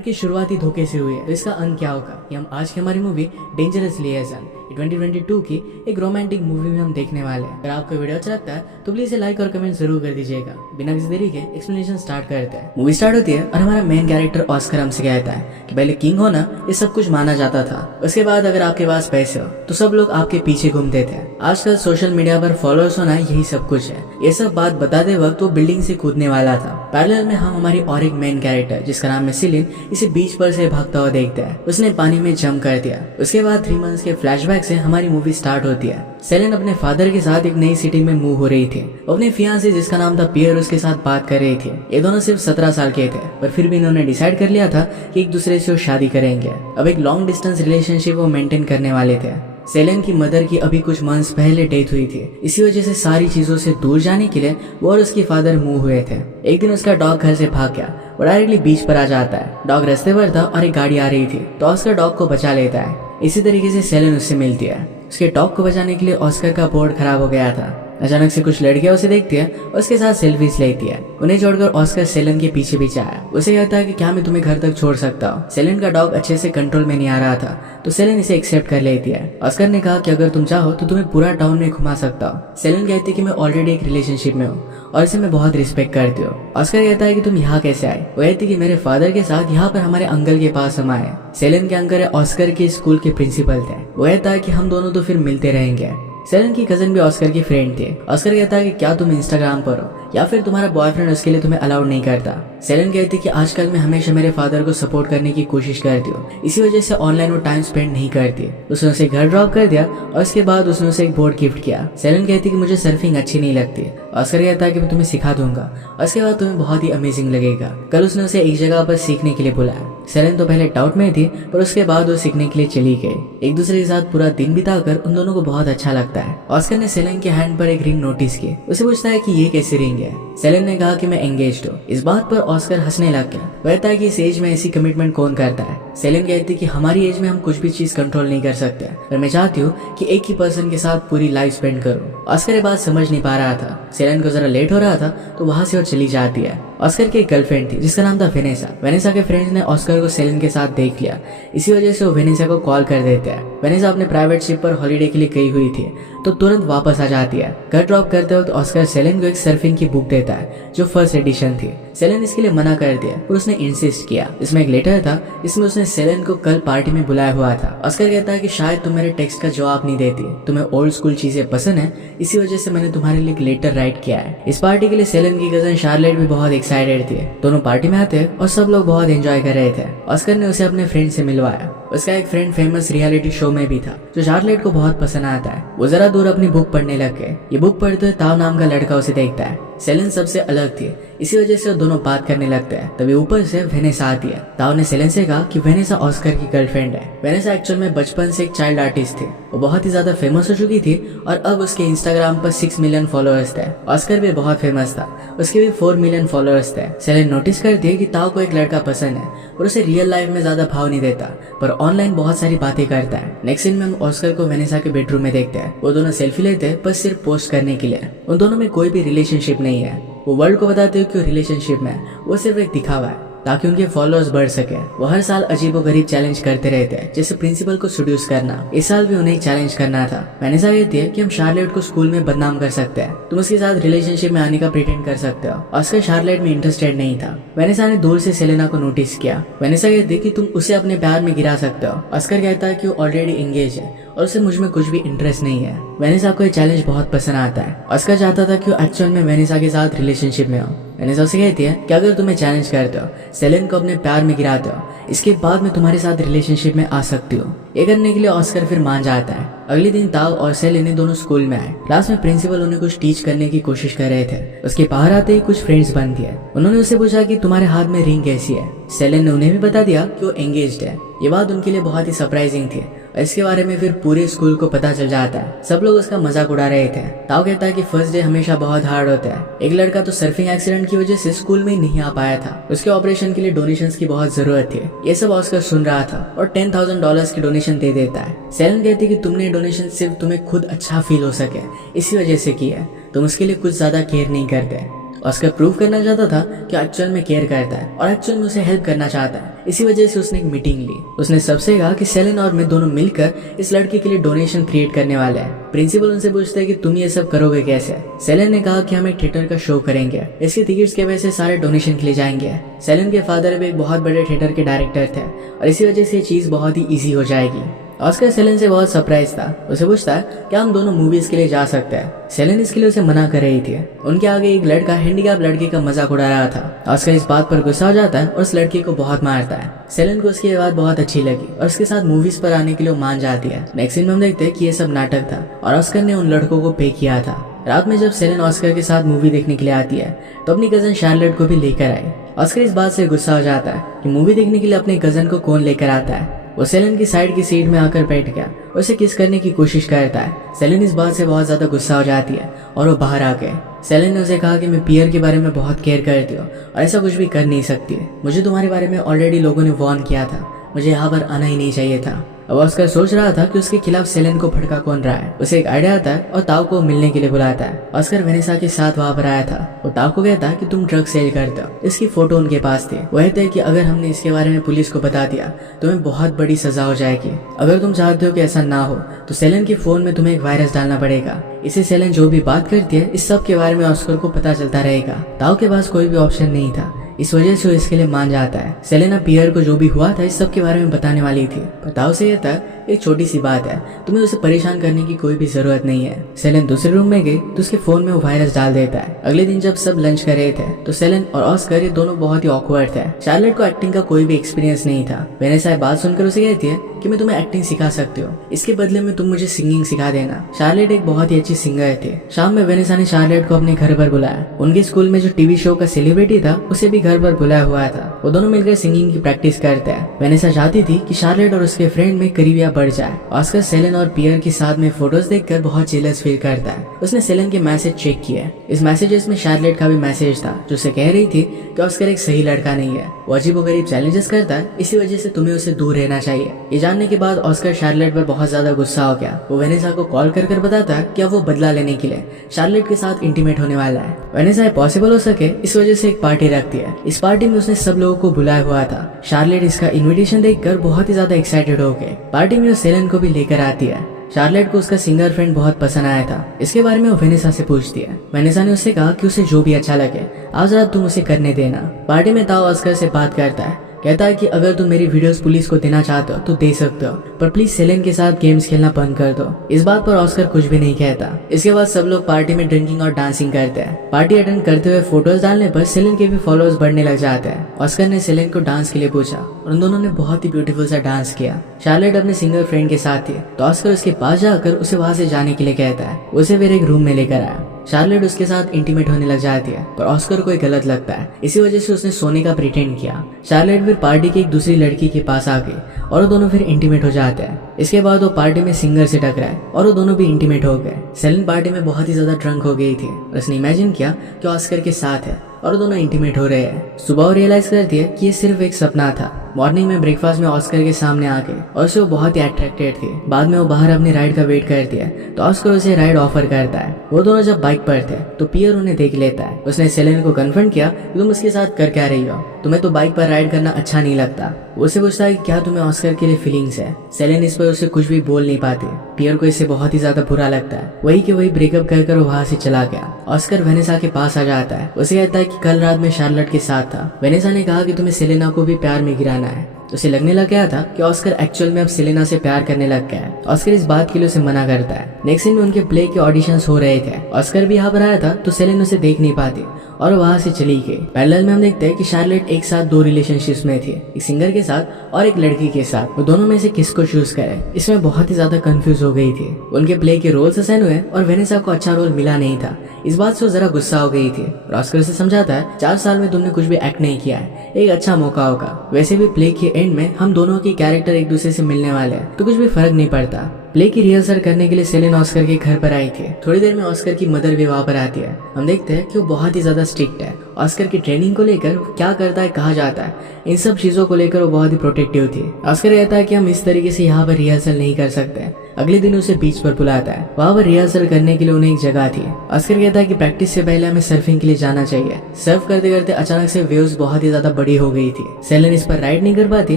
की शुरुआती धोखे से हुई है तो इसका अंत क्या होगा, ये हम आज की हमारी मूवी डेंजरस लिएजन 2022 की एक रोमांटिक मूवी में हम देखने वाले हैं। अगर आपको वीडियो अच्छा लगता है तो प्लीज लाइक और कमेंट जरूर कर दीजिएगा। बिना किसी देरी के एक्सप्लेनेशन स्टार्ट करते हैं। मूवी स्टार्ट होती है और हमारा मेन कैरेक्टर ऑस्कर हमसे कहता है कि पहले किंग होना ये सब कुछ माना जाता था, उसके बाद अगर आपके पास पैसे हो तो सब लोग आपके पीछे घूमते थे। आजकल सोशल मीडिया पर फॉलोअर्स होना यही सब कुछ है। ये सब बात बताते वक्त वो बिल्डिंग से कूदने वाला था। पैरेलल में हम हमारी और एक मेन कैरेक्टर जिसका नाम है सिलिन इसे बीच पर से भागता हुआ देखता है। उसने पानी में जंप कर दिया। उसके बाद 3 मंथ्स के फ्लैशबैक से हमारी मूवी स्टार्ट होती है। सेलेन अपने फादर के साथ एक नई सिटी में मूव हो रही थी। अपने फियांसे जिसका नाम था पियर उसके साथ बात कर रही थी। ये दोनों सिर्फ 17 साल के थे पर फिर भी इन्होंने डिसाइड कर लिया था कि एक दूसरे से वो शादी करेंगे। अब एक लॉन्ग डिस्टेंस रिलेशनशिप वो मेंटेन करने वाले थे। सेलेन की मदर की अभी कुछ मंथ्स पहले डेथ हुई थी। इसी वजह से सारी चीजों से दूर जाने के लिए वो और उसके फादर मूव हुए थे। एक दिन उसका डॉग घर से भाग गया। वो डायरेक्टली बीच पर आ जाता है। डॉग रास्ते पर था और एक गाड़ी आ रही थी तो ऑस्कर डॉग को बचा लेता है। इसी तरीके से सेलेन उससे मिलती है। उसके डॉग को बचाने के लिए ऑस्कर का बोर्ड खराब हो गया था। अचानक से कुछ लड़कियां उसे देखती है और उसके साथ सेल्फीज लेती है। उन्हें छोड़कर ऑस्कर सेलेन के पीछे पीछे आया। उसे कहता है कि क्या मैं तुम्हें घर तक छोड़ सकता हूँ। सेलेन का डॉग अच्छे से कंट्रोल में नहीं आ रहा था तो सेलेन इसे एक्सेप्ट कर लेती है। ऑस्कर ने कहा कि अगर तुम चाहो तो तुम्हें पूरा टाउन में घुमा सकता हूँ। सेलेन कहती है कि मैं ऑलरेडी एक रिलेशनशिप में हूँ और इसे मैं बहुत रिस्पेक्ट करती हूँ। ऑस्कर कहता है कि तुम यहाँ कैसे आए। वो कहती है कि मेरे फादर के साथ यहाँ पर हमारे अंकल के पास हम आए। सेलेन के अंकल ऑस्कर के स्कूल के प्रिंसिपल थे। वो कहता है कि हम दोनों तो फिर मिलते रहेंगे। सेलेन की कजन भी ऑस्कर की फ्रेंड थी। ऑस्कर कहता है कि क्या तुम इंस्टाग्राम पर हो या फिर तुम्हारा बॉयफ्रेंड उसके लिए तुम्हें अलाउड नहीं करता। सेलेन कहती है कि आजकल मैं हमेशा मेरे फादर को सपोर्ट करने की कोशिश करती हूँ, इसी वजह से ऑनलाइन वो टाइम स्पेंड नहीं करती। उसने उसे घर ड्रॉप कर दिया और उसके बाद उसने उसे एक बोर्ड गिफ्ट किया। सेलेन कहती है कि मुझे सर्फिंग अच्छी नहीं लगती। ऑस्कर कहता है कि मैं तुम्हें सिखा दूंगा और उसके बाद तुम्हें बहुत ही अमेजिंग लगेगा। कल उसने उसे एक जगह पर सीखने के लिए बुलाया। सेलेन तो पहले डाउट में थी पर उसके बाद वो सीखने के लिए चली गई। एक दूसरे के साथ पूरा दिन बिताकर उन दोनों को बहुत अच्छा लगता है। ऑस्कर ने सेलेन के हैंड पर एक रिंग नोटिस की। उसे पूछता है कि ये कैसी रिंग है। सेलेन ने कहा कि मैं एंगेज्ड हूँ। इस बात पर ऑस्कर हंसने लग गया। कहता है कि इस एज में ऐसी कमिटमेंट कौन करता है। सेलेन कहती है कि हमारी एज में हम कुछ भी चीज कंट्रोल नहीं कर सकते पर मैं चाहती हूँ कि एक ही पर्सन के साथ पूरी लाइफ स्पेंड करूँ। ऑस्कर ये बात समझ नहीं पा रहा था। सेलेन को जरा लेट हो रहा था तो वहां से वो चली जाती है। ऑस्कर की एक गर्लफ्रेंड थी जिसका नाम था वेनेसा। वेनेसा के फ्रेंड्स ने ऑस्कर को सेलेन के साथ देख लिया। इसी वजह से वो वेनेसा को कॉल कर देते हैं। वेनेसा अपने प्राइवेट शिप पर हॉलीडे के लिए गई हुई थी तो तुरंत वापस आ जाती है। घर ड्रॉप करते वक्त ऑस्कर सेलेन को एक सर्फिंग की बुक देता है जो फर्स्ट एडिशन थी। सेलेन इसके लिए मना कर दिया पर उसने इंसिस्ट किया। इसमें एक लेटर था जिसमें उसने सेलेन को कल पार्टी में बुलाया हुआ था। ऑस्कर कहता है कि शायद तुम मेरे टेक्स्ट का जवाब नहीं देती, तुम्हें ओल्ड स्कूल चीजें पसंद है, इसी वजह से मैंने तुम्हारे लिए एक लेटर राइट किया है। इस पार्टी के लिए सेलेन की कजन शार्लेट भी बहुत एक्साइटेड थी। दोनों पार्टी में आते और सब लोग बहुत एंजॉय कर रहे थे। ऑस्कर ने उसे अपने फ्रेंड से मिलवाया। उसका एक फ्रेंड फेमस रियलिटी शो में भी था जो शार्लेट को बहुत पसंद आता है। वो जरा दूर अपनी बुक पढ़ने लग गए। ये बुक पढ़ते हुए ताव नाम का लड़का उसे देखता है। सेलेन सबसे अलग थी, इसी वजह से वो दोनों बात करने लगते हैं। तभी ऊपर से वेनेसा आती है। ताव ने सेलेन से कहा कि वेनेसा ऑस्कर की गर्लफ्रेंड है। वेनेसा एक्चुअल में बचपन से एक चाइल्ड आर्टिस्ट थी। वो बहुत ही ज्यादा फेमस हो चुकी थी और अब उसके इंस्टाग्राम पर 6 मिलियन फॉलोअर्स थे। ऑस्कर भी बहुत फेमस था, उसके भी 4 मिलियन फॉलोअर्स थे। सेलेन नोटिस करती है कि ताव को एक लड़का पसंद है और उसे रियल लाइफ में ज्यादा भाव नहीं देता पर ऑनलाइन बहुत सारी बातें करता है। नेक्स्ट सीन में हम ऑस्कर को वेनेसा के बेडरूम में देखते हैं। वो दोनों सेल्फी लेते हैं पर सिर्फ पोस्ट करने के लिए। उन दोनों में कोई भी रिलेशनशिप नहीं है। वो वर्ल्ड को बताते हैं कि वो रिलेशनशिप में है, वो सिर्फ एक दिखावा है ताकि उनके फॉलोअर्स बढ़ सके। वो हर साल अजीबोगरीब चैलेंज करते रहते हैं जैसे प्रिंसिपल को सेड्यूस करना। इस साल भी उन्हें चैलेंज करना था। वेनेसा कहती है कि हम शार्लेट को स्कूल में बदनाम कर सकते हैं, तुम उसके साथ रिलेशनशिप में आने का प्रिटेंड कर सकते हो। ऑस्कर शार्लेट में इंटरेस्टेड नहीं था। वेनेसा ने दूर से सेलेना को नोटिस किया। वेनेसा कहती है कि तुम उसे अपने प्यार में गिरा सकते हो। ऑस्कर कहता है कि वो ऑलरेडी एंगेज है और उसे मुझ में कुछ भी इंटरेस्ट नहीं है। वेनेसा को ये चैलेंज बहुत पसंद आता है। ऑस्कर चाहता था कि वो एक्चुअल में वेनेसा के साथ रिलेशनशिप में हो। वेनेसा उसे कहती है कि अगर तुम्हें चैलेंज करते हो, सेलेन को अपने प्यार में गिराते हो, इसके बाद मैं तुम्हारे साथ रिलेशनशिप में आ सकती हूँ। ये करने के लिए ऑस्कर फिर मान जाता है। अगले दिन ताव और सेलेन दोनों स्कूल में आए। क्लास में प्रिंसिपल उन्हें कुछ टीच करने की कोशिश कर रहे थे। उसके बाहर आते ही कुछ फ्रेंड्स बन गए। उन्होंने उससे पूछा कि तुम्हारे हाथ में रिंग कैसी है। सेलेन ने उन्हें भी बता दिया कि वो एंगेज्ड है। ये बात उनके लिए बहुत ही सरप्राइजिंग थी। इसके बारे में फिर पूरे स्कूल को पता चल जाता है। सब लोग उसका मजाक उड़ा रहे थे। ताव कहता है कि फर्स्ट डे हमेशा बहुत हार्ड होता है। एक लड़का तो सर्फिंग एक्सीडेंट की वजह से स्कूल में नहीं आ पाया था। उसके ऑपरेशन के लिए डोनेशंस की बहुत जरूरत थी। ये सब ऑस्कर सुन रहा था और $10,000 की डोनेशन दे देता है। सेलेन कहती है कि तुमने डोनेशन सिर्फ तुम्हें खुद अच्छा फील हो सके इसी वजह से की है, तुम उसके लिए कुछ ज्यादा केयर नहीं करते। ऑस्कर प्रूव करना चाहता था कि एक्चुअल में केयर करता है और एक्चुअल में उसे हेल्प करना चाहता है। इसी वजह से उसने एक मीटिंग ली। उसने सबसे कहा कि सेलेन और मैं दोनों मिलकर इस लड़के के लिए डोनेशन क्रिएट करने वाले हैं। प्रिंसिपल उनसे पूछता है कि तुम ये सब करोगे कैसे। सेलेन ने कहा कि हम एक थिएटर का शो करेंगे, इसके टिकट्स के पैसे सारे डोनेशन के लिए जाएंगे। सेलेन के फादर भी एक बहुत बड़े थिएटर के डायरेक्टर थे और इसी वजह से ये चीज बहुत ही ईजी हो जाएगी। ऑस्कर सेलेन से बहुत सरप्राइज था। उसे पूछता है क्या हम दोनों मूवीज के लिए जा सकते हैं। सेलेन इसके लिए उसे मना कर रही थी। उनके आगे एक लड़का हैंडीकैप लड़के का मजाक उड़ा रहा था। ऑस्कर इस बात पर गुस्सा हो जाता है और उस लड़के को बहुत मारता है। सेलेन को उसकी ये बात बहुत अच्छी लगी और उसके साथ मूवीज पर आने के लिए मान जाती है। नेक्स्ट सीन में हम देखते हैं कि ये सब नाटक था और ऑस्कर ने उन लड़कों को पे किया था। रात में जब सेलेन ऑस्कर के साथ मूवी देखने के लिए आती है तो अपनी कजन शार्लेट को भी लेकर आई। ऑस्कर इस बात से गुस्सा हो जाता है कि मूवी देखने के लिए अपने कजन को कौन लेकर आता है। वो सेलेन की साइड की सीट में आकर बैठ गया और उसे किस करने की कोशिश करता है। सेलेन इस बात से बहुत ज्यादा गुस्सा हो जाती है और वो बाहर आ गए। सेलेन ने उसे कहा कि मैं पियर के बारे में बहुत केयर करती हूँ और ऐसा कुछ भी कर नहीं सकती। मुझे तुम्हारे बारे में ऑलरेडी लोगों ने वार्न किया था, मुझे यहाँ पर आना ही नहीं चाहिए था। अब ऑस्कर सोच रहा था कि उसके खिलाफ सेलेन को भड़का कौन रहा है। उसे एक आइडिया आता है और ताओ को मिलने के लिए बुलाता है। ऑस्कर वेनेसा के साथ वहां पर आया था। वो ताओ को कहता है कि तुम ड्रग सेल करते हो। इसकी फोटो उनके पास थी। वो कहते हैं कि अगर हमने इसके बारे में पुलिस को बता दिया तो तुम्हें बहुत बड़ी सजा हो जाएगी। अगर तुम चाहते हो कि ऐसा ना हो तो सेलेन के फोन में तुम्हें एक वायरस डालना पड़ेगा। इससे सेलेन जो भी बात करती है इस सब के बारे में ऑस्कर को पता चलता रहेगा। ताओ के पास कोई भी ऑप्शन नहीं था, इस वजह से वो इसके लिए मान जाता है। सेलेना पियर को जो भी हुआ था इस सब के बारे में बताने वाली थी। ताओ से यह था एक छोटी सी बात है, तुम्हें उसे परेशान करने की कोई भी जरूरत नहीं है। सेलेन दूसरे रूम में गई तो उसके फोन में वो वायरस डाल देता है। अगले दिन जब सब लंच कर रहे थे तो सेलेन और ऑस्कर ये दोनों बहुत ही ऑकवर्ड थे। शार्लेट को एक्टिंग का कोई भी एक्सपीरियंस नहीं था। वेनेसा बात सुनकर उसे कहती है कि मैं तुम्हें एक्टिंग सिखा सकती हूँ, इसके बदले में तुम मुझे सिंगिंग सिखा देना। शार्लेट एक बहुत ही अच्छी सिंगर थी। शाम में वेनेसा ने शार्लेट को अपने घर पर बुलाया। उनके स्कूल में जो टीवी शो का सेलिब्रिटी था उसे भी घर पर बुलाया हुआ था। वो दोनों मिलकर सिंगिंग की प्रैक्टिस करते हैं। वेनेसा चाहती थी कि शार्लेट और उसके फ्रेंड में करीबियां बढ़ जाए। ऑस्कर सेलेन और पियर के साथ में फोटोज देखकर बहुत जेलस फील करता है। उसने सेलेन के मैसेज चेक किया। इस मैसेजेस में शार्लेट का भी मैसेज था जो उसे कह रही थी कि ऑस्कर एक सही लड़का नहीं है, वो अजीबोगरीब चैलेंजेस करता है, इसी वजह से तुम्हें उसे दूर रहना चाहिए। ये जानने के बाद ऑस्कर शार्लेट पर बहुत ज्यादा गुस्सा हो गया। वो वेनेसा को कॉल कर बताता है कि अब वो बदला लेने के लिए शार्लेट के साथ इंटीमेट होने वाला है। वेनेसा पॉसिबल हो सके इस वजह से एक पार्टी रखती है। इस पार्टी में उसने सब लोगों को बुलाया हुआ था। शार्लेट इसका इन्विटेशन देखकर बहुत ही ज्यादा एक्साइटेड हो गए। पार्टी में वो सेलेन को भी लेकर आती है। शार्लेट को उसका सिंगर फ्रेंड बहुत पसंद आया था। इसके बारे में वो वेनेसा से पूछती है। वेनेसा ने उससे कहा कि उसे जो भी अच्छा लगे आज रात तुम उसे करने देना। पार्टी में ताओ ऑस्कर से बात करता है। कहता है कि अगर तुम मेरी वीडियोस पुलिस को देना चाहते हो तो दे सकते हो, पर प्लीज सेलेन के साथ गेम्स खेलना बंद कर दो। इस बात पर ऑस्कर कुछ भी नहीं कहता। इसके बाद सब लोग पार्टी में ड्रिंकिंग और डांसिंग करते हैं। पार्टी अटेंड करते हुए फोटोज डालने पर सेलेन के भी फॉलोअर्स बढ़ने लग जाते हैं। ऑस्कर ने सेलेन को डांस के लिए पूछा और उन दोनों ने बहुत ही ब्यूटीफुल सा डांस किया। शार्लेट अपने सिंगर फ्रेंड के साथ थी तो ऑस्कर उसके पास जाकर उसे वहां से जाने के लिए कहता है। उसे फिर एक रूम में लेकर आया। शार्लेट उसके साथ इंटीमेट होने लग जाती है पर ऑस्कर को गलत लगता है, इसी वजह से उसने सोने का प्रिटेंड किया। शार्लेट फिर पार्टी की एक दूसरी लड़की के पास आ गई और वो दोनों फिर इंटीमेट हो जाते हैं। इसके बाद वो पार्टी में सिंगर से टकराए और वो दोनों भी इंटीमेट हो गए। सेलेन पार्टी में बहुत ही ज्यादा ड्रंक हो गई थी और उसने इमेजिन किया कि ऑस्कर के साथ है और दोनों इंटीमेट हो रहे हैं। सुबह वो रियलाइज करती है कि ये सिर्फ एक सपना था। मॉर्निंग में ब्रेकफास्ट में ऑस्कर के सामने आ गई और उसे वो बहुत ही अट्रैक्टेड थी। बाद में वो बाहर अपनी राइड का वेट करती है तो ऑस्कर उसे राइड ऑफर करता है। वो दोनों जब बाइक पर थे तो पियर उन्हें देख लेता है। उसने सेलेन को कन्फर्म किया कि तुम उसके साथ कर क्या रही हो, तुम्हें तो बाइक पर राइड करना अच्छा नहीं लगता। उसे पूछता है कि क्या तुम्हें ऑस्कर के लिए फीलिंग्स है। सेलेन इस पर उसे कुछ भी बोल नहीं पाती। पियर को इससे बहुत ही ज्यादा बुरा लगता है। वही के वही ब्रेकअप कर वहां से चला गया। ऑस्कर वेनेसा के पास आ जाता है। उसे कहता है कि कल रात में शार्लेट के साथ था। वेनेसा ने कहा कि तुम्हें सेलेना को भी प्यार में गिराना है। उसे लगने लग गया था कि ऑस्कर एक्चुअल में अब सेलेना से प्यार करने लग गया है। ऑस्कर इस बात के लिए उसे मना करता है। नेक्स्ट सीन में उनके प्ले के ऑडिशंस हो रहे थे। ऑस्कर भी यहाँ पर आया था तो सेलेन उसे देख नहीं पाती और वहां से चली गई। पैरेलल में हम देखते हैं कि शार्लेट एक साथ दो रिलेशनशिप्स में थी, एक सिंगर के साथ और एक लड़की के साथ। वो दोनों में से किसको चूज करे इसमें बहुत ही ज्यादा कंफ्यूज हो गई थी। उनके प्ले के रोल्स असाइन हुए और वेनेसा को अच्छा रोल मिला नहीं था। इस बात से वो जरा गुस्सा हो गई थी। ऑस्कर से समझाता है 4 साल में तुमने कुछ भी एक्ट नहीं किया है, एक अच्छा मौका होगा। वैसे भी प्ले के एंड में हम दोनों की कैरेक्टर एक दूसरे से मिलने वाले हैं तो कुछ भी फर्क नहीं पड़ता। प्ले की रिहर्सल करने के लिए सेलेन ऑस्कर के घर पर आई थी। थोड़ी देर में ऑस्कर की मदर भी वहां पर आती है। हम देखते हैं कि वो बहुत ही ज्यादा स्ट्रिक्ट है। ऑस्कर की ट्रेनिंग को लेकर क्या करता है, कहा जाता है, इन सब चीजों को लेकर वो बहुत ही प्रोटेक्टिव थी। ऑस्कर कहता है कि हम इस तरीके से यहाँ पर रिहर्सल नहीं कर सकते, अगले दिन उसे बीच पर बुलाता है। वहाँ पर रिहर्सल करने के लिए उन्हें एक जगह थी। ऑस्कर कहता है कि प्रैक्टिस से पहले हमें सर्फिंग के लिए जाना चाहिए। सर्फ करते करते अचानक से वेव्स बहुत ही ज्यादा बड़ी हो गई थी। सेलेन इस पर राइड नहीं कर पाती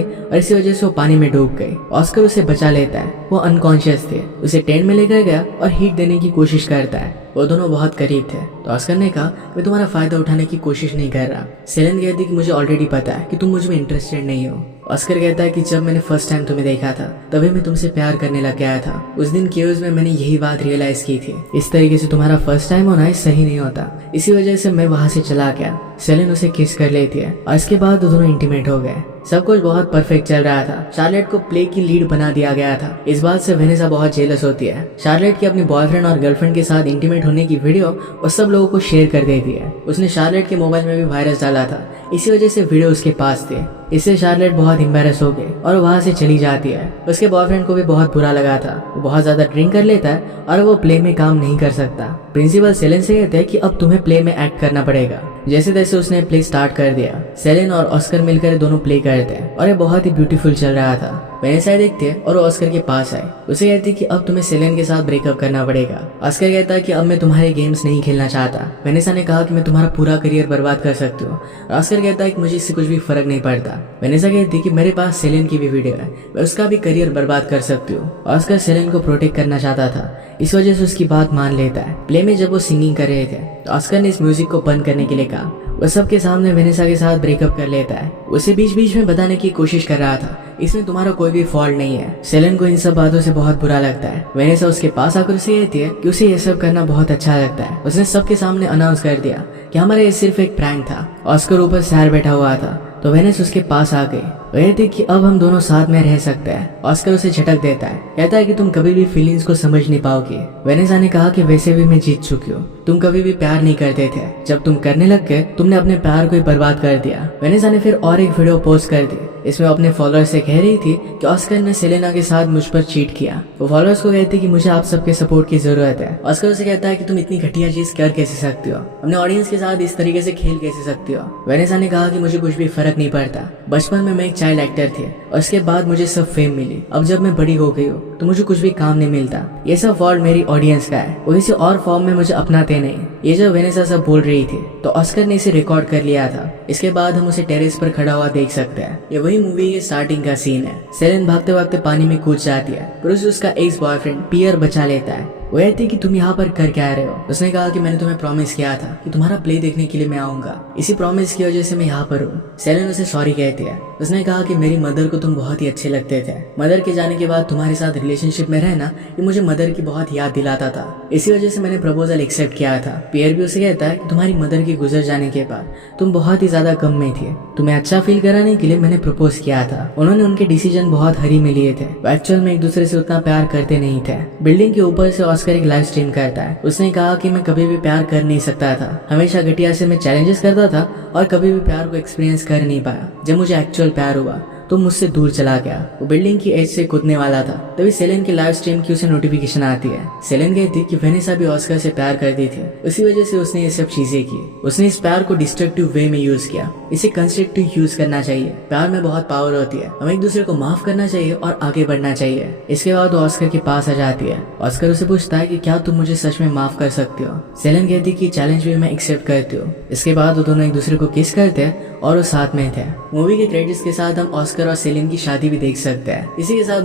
और इसी वजह से वो पानी में डूब गई। ऑस्कर उसे बचा लेता है। वो अनकॉन्शियस थे। उसे टेंट में लेकर गया और हीट देने की कोशिश करता है। वो दोनों बहुत करीब थे। तो ऑस्कर ने कहा मैं तुम्हारा फायदा उठाने की कोशिश नहीं कर रहा। सेलेन कहती कि मुझे ऑलरेडी पता है कि तुम मुझ में इंटरेस्टेड नहीं हो। ऑस्कर कहता है कि जब मैंने फर्स्ट टाइम तुम्हें देखा था तभी मैं तुमसे प्यार करने लग गया था। उस दिन केव्स में मैंने यही बात रियलाइज की थी। इस तरीके से तुम्हारा फर्स्ट टाइम होना सही नहीं होता। इसी वजह से मैं वहाँ से चला गया। सेलेन उसे किस कर लेती है और इसके बाद दोनों इंटीमेट हो गए। सब कुछ बहुत परफेक्ट चल रहा था। शार्लेट को प्ले की लीड बना दिया गया था। इस बात से वेनेसा बहुत जेलस होती है। शार्लेट की अपनी बॉयफ्रेंड और गर्लफ्रेंड के साथ इंटीमेट होने की वीडियो और सब लोगों को शेयर कर देती है। उसने शार्लेट के मोबाइल में भी वायरस डाला था। इसी वजह से वीडियो उसके पास थे। इससे शार्लेट बहुत एम्बैरेस हो गई और वहाँ से चली जाती है। उसके बॉयफ्रेंड को भी बहुत बुरा लगा था। वो बहुत ज्यादा ड्रिंक कर लेता है और वो प्ले में काम नहीं कर सकता। प्रिंसिपल सेलेन से कहते हैं कि अब तुम्हें प्ले में एक्ट करना पड़ेगा। जैसे तैसे उसने प्ले स्टार्ट कर दिया। सेलेन और ऑस्कर मिलकर दोनों प्ले करते हैं और ये बहुत ही ब्यूटीफुल चल रहा था। वेनेसा देखते हैं और वो ऑस्कर के पास आए। उसे कहती कि अब तुम्हें सेलेन के साथ ब्रेकअप करना पड़ेगा। ऑस्कर कहता है कि अब मैं तुम्हारे गेम्स नहीं खेलना चाहता। वेनेसा ने कहा कि मैं तुम्हारा पूरा करियर बर्बाद कर सकती हूँ। ऑस्कर कहता है कि मुझे इससे कुछ भी फर्क नहीं पड़ता। वेनेसा कहती है कि मेरे पास सेलेन की भी वीडियो है, मैं उसका भी करियर बर्बाद कर सकती हूँ। ऑस्कर सेलेन को प्रोटेक्ट करना चाहता था, इस वजह से उसकी बात मान लेता है। प्ले में जब वो सिंगिंग कर रहे थे तो ऑस्कर ने इस म्यूजिक को बंद करने के लिए कहा। वो सबके सामने वेनेसा के साथ ब्रेकअप कर लेता है। उसे बीच बीच में बताने की कोशिश कर रहा था इसमें तुम्हारा कोई भी फॉल्ट नहीं है। सेलेन को इन सब बातों से बहुत बुरा लगता है। वेनेसा उसके पास आकर उसे कहती है कि उसे ये सब करना बहुत अच्छा लगता है। उसने सबके सामने अनाउंस कर दिया कि हमारा ये सिर्फ एक प्रैंक था। ऑस्कर ऊपर सैर बैठा हुआ था तो वेनेस उसके पास आ गई। कहती कि अब हम दोनों साथ में रह सकते हैं। ऑस्कर उसे झटक देता है। कहता है कि तुम कभी भी फीलिंग्स को समझ नहीं पाओगे। वेनेसा ने कहा कि वैसे भी मैं जीत चुकी हूँ। तुम कभी भी प्यार नहीं करते थे। जब तुम करने लग गए तुमने अपने प्यार को ही बर्बाद कर दिया। वेनेसा ने फिर और एक वीडियो पोस्ट कर दी। इसमें अपने फॉलोअर्स से कह रही थी कि ऑस्कर ने सेलेना के साथ मुझ पर चीट किया। वो फॉलोअर्स को कहती कि मुझे आप सबके सपोर्ट की जरूरत है। ऑस्कर उसे कहता है कि तुम इतनी घटिया चीज कर कैसे सकती हो, अपने ऑडियंस के साथ इस तरीके से खेल कैसे सकती हो। वेनेसा ने कहा कि मुझे कुछ भी फर्क नहीं पड़ता। बचपन में मैं एक चाइल्ड एक्टर थी और उसके बाद मुझे सब फेम मिली। अब जब मैं बड़ी हो गई हूँ तो मुझे कुछ भी काम नहीं मिलता। ये सब फॉल्ट मेरी ऑडियंस का है, वो किसी और फॉर्म में मुझे अपनाते नहीं। ये जब वेनेसा सब बोल रही थी तो ऑस्कर ने इसे रिकॉर्ड कर लिया था। इसके बाद हम उसे टेरेस पर खड़ा हुआ देख सकते हैं। ये वही मूवी के स्टार्टिंग का सीन है। सेलेन भागते भागते पानी में कूद जाती है पर उसे उसका एक्स बॉयफ्रेंड पियर बचा लेता है। वो कहती कि तुम यहाँ पर कर क्या रहे हो। उसने कहा कि मैंने तुम्हें प्रॉमिस किया था कि तुम्हारा प्ले देखने के लिए मैं आऊंगा। इसी प्रॉमिस की वजह से मैं यहाँ पर हूँ। सेलेन उसे सॉरी कहती है। उसने कहा कि मेरी मदर को तुम बहुत ही अच्छे लगते थे। मदर के जाने के बाद तुम्हारे साथ रिलेशनशिप में रहना ये मुझे मदर की बहुत याद दिलाता था। इसी वजह से मैंने प्रपोजल एक्सेप्ट किया था। पियर भी उसे कहता है कि तुम्हारी मदर के गुजर जाने के बाद तुम बहुत ही ज्यादा गम में थे। तुम्हें अच्छा फील कराने के लिए मैंने प्रपोज किया था। उन्होंने उनके डिसीजन बहुत हरी में लिए थे। वो एक्चुअल में एक दूसरे से उतना प्यार करते नहीं थे। बिल्डिंग के ऊपर से ऑस्कर एक लाइव स्ट्रीम करता है। उसने कहा कि मैं कभी भी प्यार कर नहीं सकता था। हमेशा घटिया से मैं चैलेंजेस करता था और कभी भी प्यार को एक्सपीरियंस कर नहीं पाया। जब मुझे एक्चुअल प्यार हुआ तो मुझसे दूर चला गया। वो बिल्डिंग की एज से कूदने वाला था तभी सेलेन की लाइव स्ट्रीम की उसे नोटिफिकेशन आती है। सेलेन कहती कि वेनेसा भी ऑस्कर से प्यार करती थी, उसी वजह से उसने ये सब चीजें की। उसने इस प्यार को डिस्ट्रक्टिव वे में यूज किया। इसे कंस्ट्रक्टिव यूज करना चाहिए। प्यार में बहुत पावर होती है। हमें एक दूसरे को माफ करना चाहिए और आगे बढ़ना चाहिए। इसके बाद वो ऑस्कर के पास आ जाती है। ऑस्कर उसे पूछता है कि क्या तुम मुझे सच में माफ कर सकती हो। सेलेन कहती कि चैलेंज भी मैं एक्सेप्ट करती हूँ। इसके बाद वो दोनों एक दूसरे को किस करते हैं और वो साथ में थे। मूवी के क्रेडिट्स के साथ हम ऑस्कर और सेलेन की शादी भी देख सकते हैं। इसी के साथ